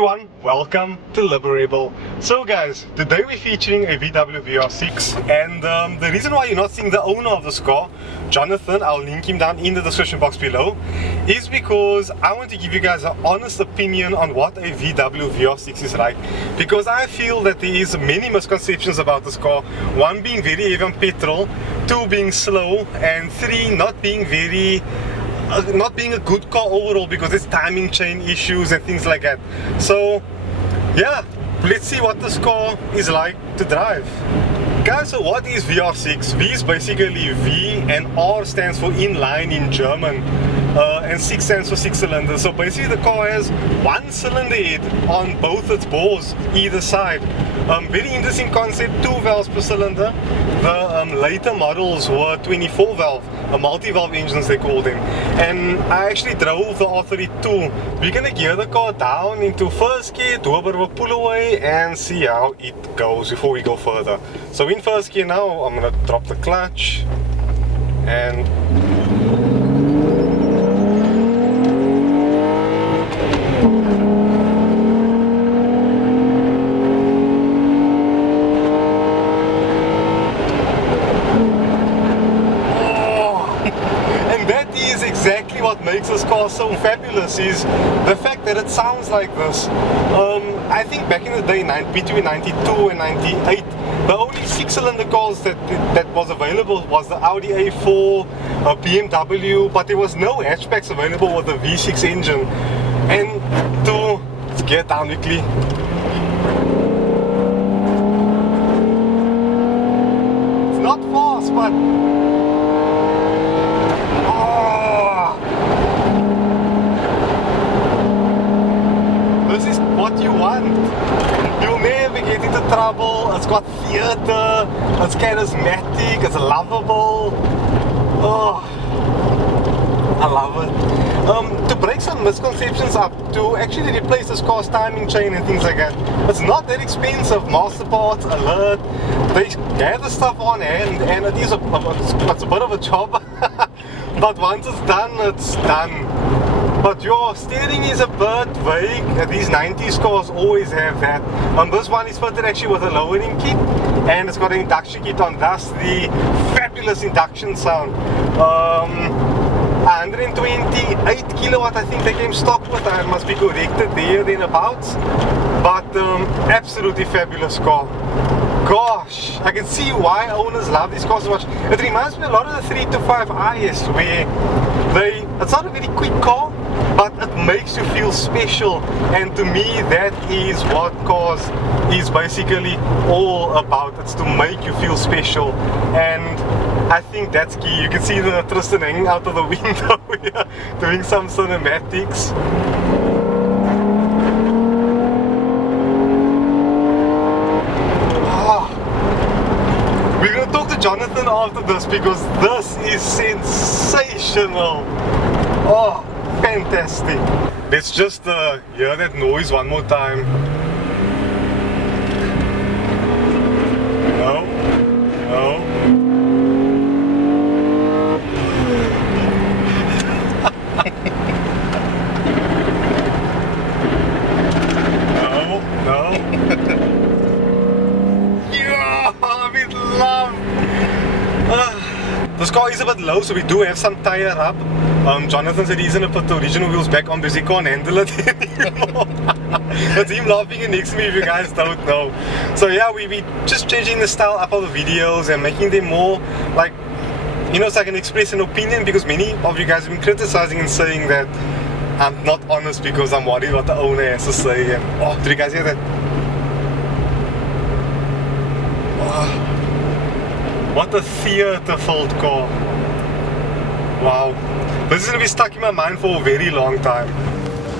everyone, welcome to Liberable. So guys, today we're featuring a VW VR6, and the reason why you're not seeing the owner of this car, Jonathan, I'll link him down in the description box below, is because I want to give you guys an honest opinion on what a VW VR6 is like, because I feel that there is many misconceptions about this car, one being very heavy on petrol, two being slow, and three not being a good car overall because it's timing chain issues and things like that. So yeah, let's see what this car is like to drive. Guys, so what is VR6? V is basically V, and R stands for inline in German, and 6 stands for 6 cylinders. So basically the car has one cylinder head on both its bores either side. Very interesting concept, 2 valves per cylinder. The later models were 24 valve, multi-valve engines they call them. And I actually drove the R32. We're gonna gear the car down into first gear, do a bit of a pull away and see how it goes before we go further. So in first gear now, I'm gonna drop the clutch and exactly what makes this car so fabulous is the fact that it sounds like this. I think back in the day, between 92 and 98, the only 6-cylinder cars that was available was the Audi A4, BMW, but there was no hatchbacks available with the V6 engine. And let's get down quickly. It's not fast, but what you want. You'll never get into trouble. It's got theatre, it's charismatic, it's lovable. Oh, I love it. To break some misconceptions up, to actually replace this car's timing chain and things like that, it's not that expensive. Master Parts, Alert, they have the stuff on hand, and it is it's a bit of a job. But once it's done, it's done. But your steering is a bit vague. These 90s cars always have that. This one is fitted actually with a lowering kit, and it's got an induction kit on, thus the fabulous induction sound. 128 kilowatt I think they came stock with. I must be corrected there, then abouts. But absolutely fabulous car. Gosh, I can see why owners love these cars so much. It reminds me a lot of the 325 IS, where it's not a very quick car, but it makes you feel special. And to me, that is what cars is basically all about. It's to make you feel special, and I think that's key. You can see the Tristan hanging out of the window here, doing some cinematics. We're going to talk to Jonathan after this because this is sensational. Oh, fantastic. Let's just hear that noise one more time. No, no. This car is a bit low, so we do have some tire up. Jonathan said he's gonna put the original wheels back on because he can't handle it anymore. That's him laughing next to me if you guys don't know. So yeah, we just changing the style up of the videos and making them more like, you know, so I can express an opinion, because many of you guys have been criticizing and saying that I'm not honest because I'm worried what the owner has to say. And, oh, did you guys hear that? Oh. What a theatre-filled car. Wow. This is going to be stuck in my mind for a very long time.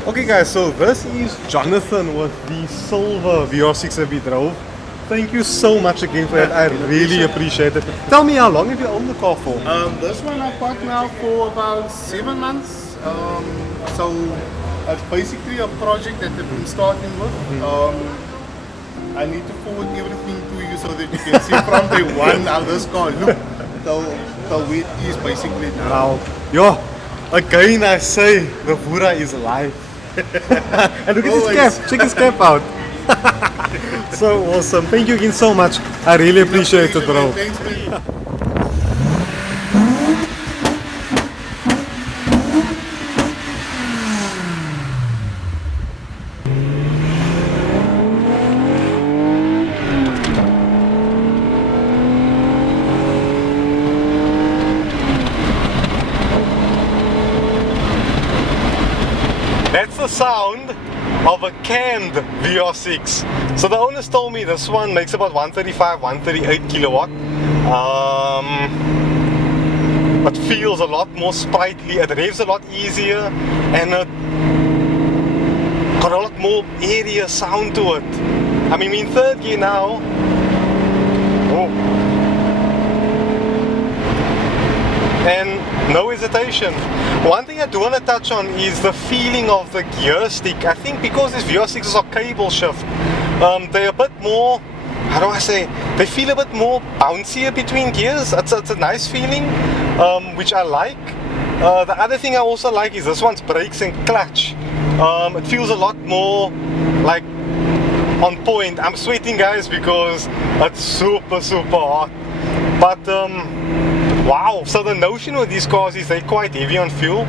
Okay guys, so this is Jonathan with the silver VR6 that we drove. Thank you so much again for that. I really appreciate it. Tell me, how long have you owned the car for? This one I've got now for about 7 months. So it's basically a project that I've been starting with. I need to forward everything to you so that you can see from day one how this car looks. The way it is basically now. Wow. Yo, again I say, the Vura is life. And look at his Always. cap. Check his cap out. So awesome. Thank you again so much. I really appreciate it, bro. Thanks, man. That's the sound of a canned VR6. So the owners told me this one makes about 135, 138 kilowatt. It feels a lot more sprightly, it revs a lot easier, and it got a lot more area sound to it. I mean, in third gear now. Oh. And no hesitation. One thing I do want to touch on is the feeling of the gear stick. I think because these VR6s are cable shift, they're a bit more, how do I say, they feel a bit more bouncier between gears. It's a nice feeling, which I like. The other thing I also like is this one's brakes and clutch. It feels a lot more like on point. I'm sweating, guys, because it's super hot. But wow, so the notion with these cars is they're quite heavy on fuel.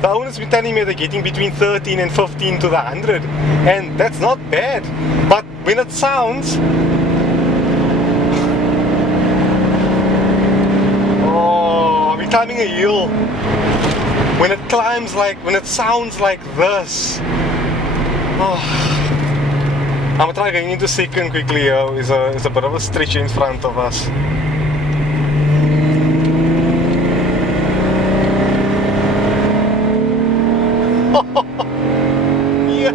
The owner's been telling me they're getting between 13 and 15 to the 100, and that's not bad. But when it sounds, oh, we're climbing a hill. When it climbs like, when it sounds like this, oh. I'm gonna try going into second quickly. Is a bit of a stretch in front of us. Yes!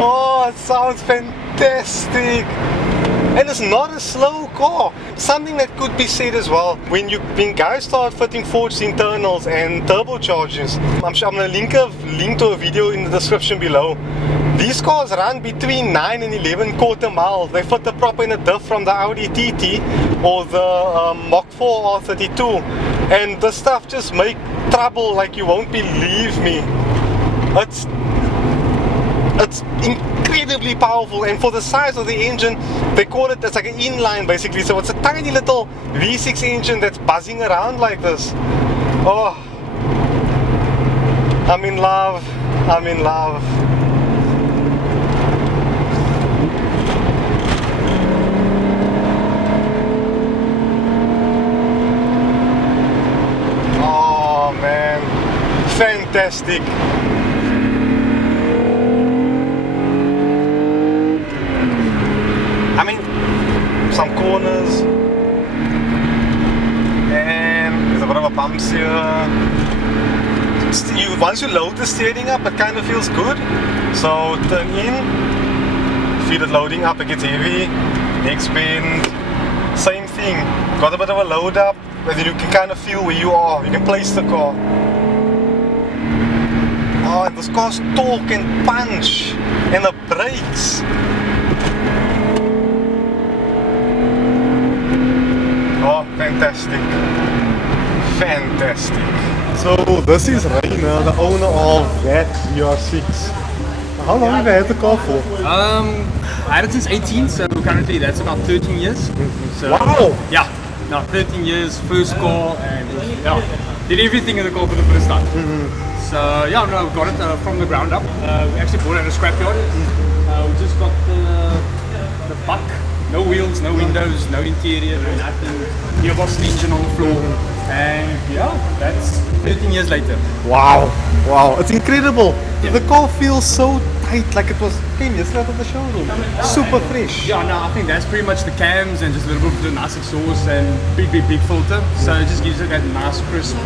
Oh, it sounds fantastic! And it's not a slow car. Something that could be said as well, when guys start fitting forged internals and turbochargers, I'm sure I'm going to link to a video in the description below. These cars run between 9 and 11 quarter miles. They fit the proper in a diff from the Audi TT or the Mach 4 R32. And the stuff just make trouble like you won't believe me. It's incredibly powerful, and for the size of the engine, they call it, it's like an inline basically, so it's a tiny little V6 engine that's buzzing around like this. Oh, I'm in love, I'm in love. Oh man, fantastic. I mean, some corners, and there's a bit of a bumps here. Once you load the steering up, it kind of feels good. So turn in, feel it loading up, it gets heavy. Next bend, same thing. Got a bit of a load up, and then you can kind of feel where you are. You can place the car. Oh, and this car's torque and punch, and the brakes. Oh, fantastic. Fantastic. So this is Rainer, the owner of that VR6. How long have you had the car for? I had it since 18, so currently that's about 13 years. So, Wow! Yeah, no, 13 years, first car, and yeah, did everything in the car for the first time. So yeah, no, we got it from the ground up. We actually bought it at a scrapyard. We just got the buck. No wheels, no windows, no interior, nothing. Gearbox engine on the floor. And yeah, that's 13 years later. Wow! Wow, it's incredible! Yeah. The car feels so tight, like it was 10 years out of the showroom. Super fresh. Yeah, no, I think that's pretty much the cams and just a little bit of the nice exhaust and big filter. So it just gives it that nice crisp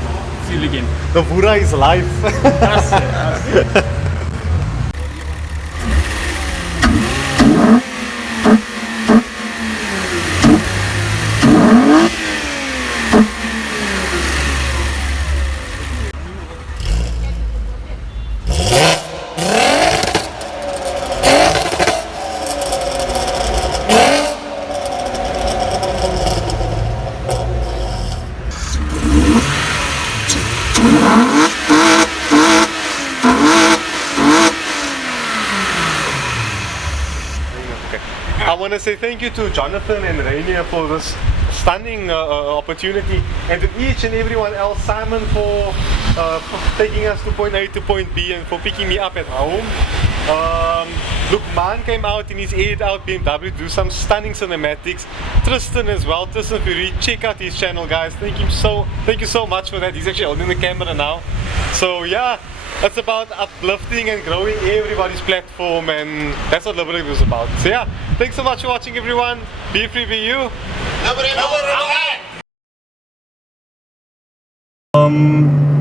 feel again. The Vura is life. That's it. want to say thank you to Jonathan and Rainer for this stunning opportunity, and to each and everyone else, Simon for taking us to point A to point B and for picking me up at home. Look, Man came out in his aired out BMW to do some stunning cinematics. Tristan as well, Tristan Fury, check out his channel guys, thank you so much for that. He's actually holding the camera now. So yeah, it's about uplifting and growing everybody's platform, and that's what Liberty is about. So yeah, thanks so much for watching everyone. Be free, be you.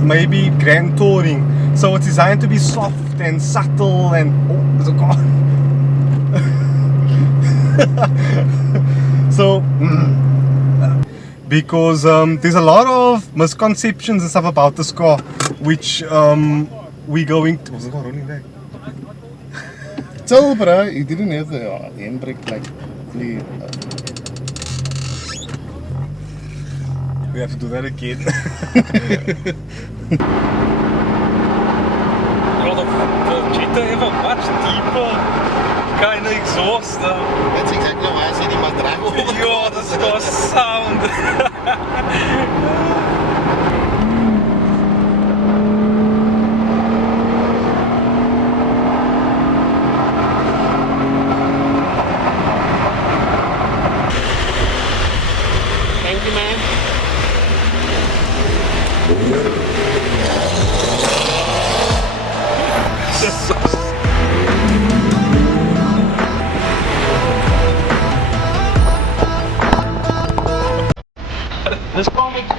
Maybe grand touring. So it's designed to be soft and subtle and oh, there's a car. So because there's a lot of misconceptions and stuff about this car, which we going to. Was the car running back? Chill, bro. You didn't have the handbrake like clear. We have to do that again. God, the Jetta ever much deeper kind of exhaust though. That's exactly why I said he must drive over. Yo, this car sound. Thank you, man. This car makes